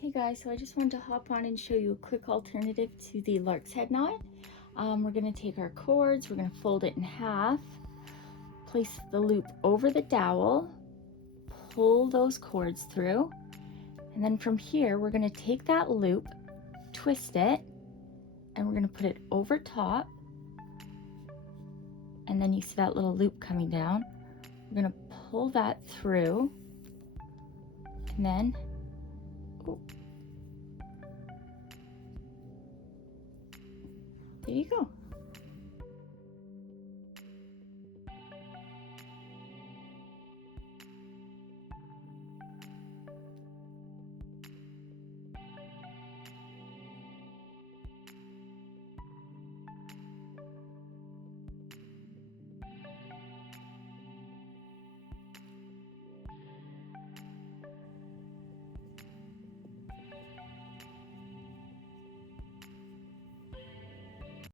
Hey guys, so I just wanted to hop on and show you a quick alternative to the Larks Head knot. We're going to take our cords, we're going to fold it in half, place the loop over the dowel, pull those cords through, and then from here we're going to take that loop, twist it, and we're going to put it over top, and then you see that little loop coming down. We're going to pull that through, and then there you go.